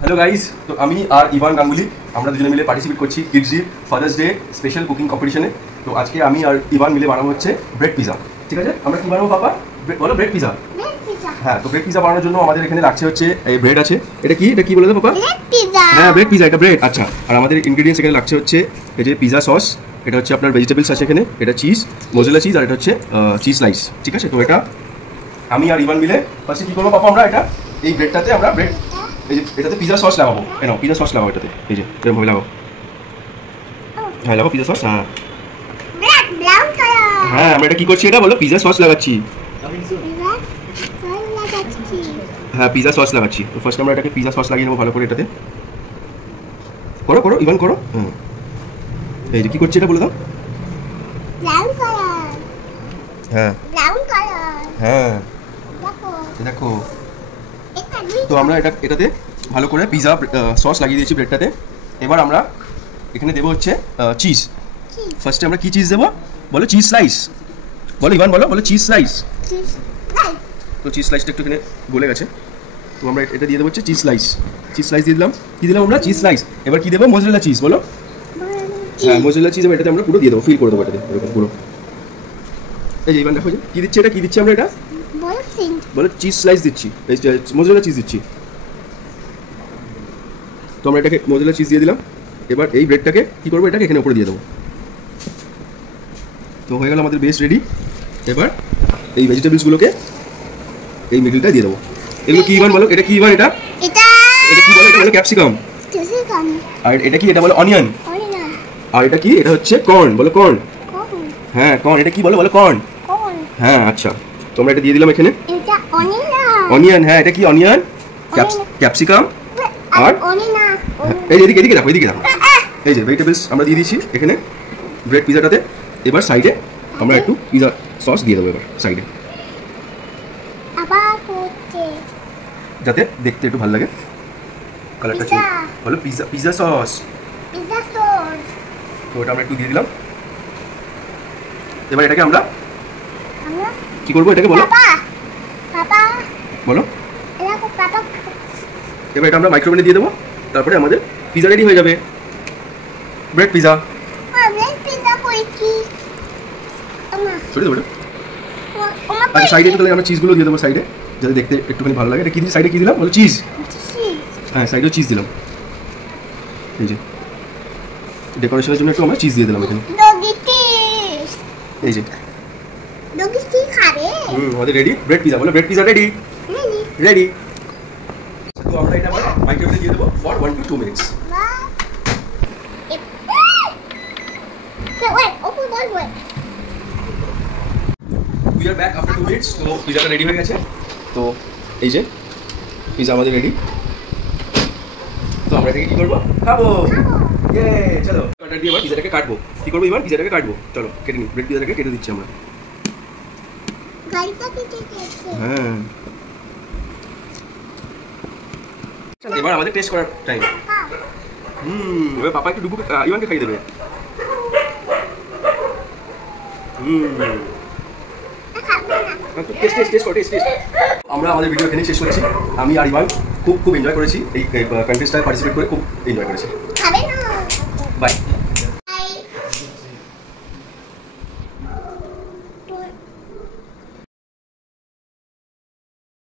Hello guys, তো আমি আর Ivan Ganguly আমরা দুজনে মিলে পার্টিসিপেট করছি কিডজির ফাদার্স ডে স্পেশাল কুকিং কম্পিটিশনে। তো আজকে আমি আর ইভান মিলে বানাবো হচ্ছে ব্রেড পিজা। ঠিক আছে, আমরা কি বানাবো পাপা? বলো ব্রেড পিজা। হ্যাঁ, তো ব্রেড পিজা বানানোর জন্য আমাদের এখানে লাগছে হচ্ছে এই ব্রেড আছে। এটা কি বলে দাও পাপা? হ্যাঁ, ব্রেড পিজা, এটা ব্রেড। আচ্ছা, আর আমাদের ইনগ্রেডিয়েন্টস এখানে লাগছে হচ্ছে এই যে পিজা সস, এটা হচ্ছে আপনার ভেজিটেবলস আছে এখানে, এটা চিজ, মোজেরেলা চিজ, আর এটা হচ্ছে চিজ স্লাইস। ঠিক আছে, তো এটা আমি আর ইভান মিলে ফার্স্টে কী করবো পাপা, আমরা এটা এই ব্রেডটাতে আমরা ব্রেড এই যে এটাতে পিজা সস লাগাবো। এনাও পিজা সস লাগাবো এটাতে, এই যে এরকমভাবে লাগাবো। হ্যাঁ লাগাবো পিজা সস। হ্যাঁ হ্যাঁ, আমরা এটা কী করছি, এটা বলো পিজা সস লাগাচ্ছি। হ্যাঁ, পিজা সস লাগাচ্ছি। তো ফার্স্ট আমরা এটাকে পিজা সস লাগিয়ে নেবো ভালো করে এটাতে। করো করো ইভান করো। হ্যাঁ, এই যে কী করছি এটা বলে দাও। হ্যাঁ হ্যাঁ, দেখো। তো আমরা এটাতে ভালো করে পিজা সস লাগিয়ে দিয়েছি ব্রেডটাতে। এবার আমরা এখানে দেবো হচ্ছে চিজ। ফার্স্টে আমরা কি চিজ দেবো বলো? Cheese slice. বলো ইভান, বলো চিজ স্লাইস। তো চিজ স্লাইসটা একটু এখানে গলে গেছে, তো আমরা এটা দিয়ে দেবো হচ্ছে চিজ স্লাইস। চিজ স্লাইস দিয়ে দিলাম। কি দিলাম আমরা? Cheese slice. এবার কি দেবো? Mozzarella cheese. বলো। হ্যাঁ, মোজরেলা চিজ এটাতে আমরা পুরো দিয়ে দেবো, ফিল করে দেবো এটাতে এরকম পুরো। এই যে ইভান দেখো কি দিচ্ছি, এটা কি দিচ্ছি আমরা? এটা বলো চিজ স্লাইস দিচ্ছি, মোজরেলা চিজ দিচ্ছি। তো আমরা এটাকে মোজরেলা চিজ দিয়ে দিলাম। এবার এই ব্রেডটাকে কী করবো, এটাকে এখানে উপরে দিয়ে দেবো। তো হয়ে গেল আমাদের বেস রেডি। এবার এই ভেজিটেবলসগুলোকে এই মিডলটা দিয়ে দেবো। এগুলো কি ইভান বলো? এটা কি ইভান? এটা কি বলো? এটা বলো ক্যাপসিকাম। আর এটা কি? এটা বলো অনিয়ন। আর এটা কি? এটা হচ্ছে কর্ন। বলো কর্ন। হ্যাঁ কর্ন। এটা কি বলো? বলো কর্ন। হ্যাঁ আচ্ছা, তোমরা এটা দিয়ে দিলাম এখানে। অনিয়ন। হ্যাঁ, এটা কি? অনিয়ন, ক্যাপসিকাম আর এই যে এদিকে দেখো, এদিকে দেখো। এই যে ভেজিটেবলস আমরা দিয়ে দিয়েছি এখানে ব্রেড পিজাটাতে। এবার সাইডে আমরা একটু পিজা সস দিয়ে দেবো এবার সাইডে, যাতে দেখতে একটু ভালো লাগে, কালারটা চেঞ্জ। বলো পিজা সস। তো ওটা আমরা একটু দিয়ে দিলাম। এবার এটাকে আমরা কি করবো? এটাকে বলো বলো। এবার এটা আমরা মাইক্রোওভেনে দিয়ে দেবো। তারপরে আমাদের পিজা রেডি হয়ে যাবে, ব্রেড পিজা। সরি দেবো। আচ্ছা, সাইডে একটু তাহলে আমরা চিজগুলো দিয়ে দেবো সাইডে, যাতে দেখতে একটুখানি ভালো লাগে। এটা কি দিই সাইডে? কি দিলাম বলো? চিজ। হ্যাঁ, সাইডেও চিজ দিলাম। এই যে ডেকোরেশনের জন্য একটু আমরা চিজ দিয়ে দিলাম এখানে। এই যে আমাদের রেডি ব্রেড পিজা। বলো ব্রেড পিজা রেডি। রেডি। তো আমরা এটা আবার মাইক্রোওয়েভে দিয়ে দেবো for 1 to 2 minutes. We are back after 2 minutes. তো পিজাটা রেডি হয়ে গেছে। তো এই যে পিজা আমাদের রেডি। তো আমরা এটাকে কি করবো? খাবো। ইয়ে, চলো কাটার দিয়ে আবার পিজাটাকে কাটবো। কি করবো এবার? পিজাটাকে কাটবো। চলো কেটে নিই। ব্রেড পিজাটাকে কেটে দিচ্ছি আমরা। হ্যাঁ, এবার আমাদের টেস্ট করার টাইম। এবার পাপা একটু ডুবু ইভানকে খাইয়ে দেবে। আমরা আমাদের ভিডিও এখানে শেষ করছি। আমি আর ইভান খুব এনজয় করেছি এই কন্টেস্টটায় পার্টিসিপেট করে, খুব এনজয় করেছি।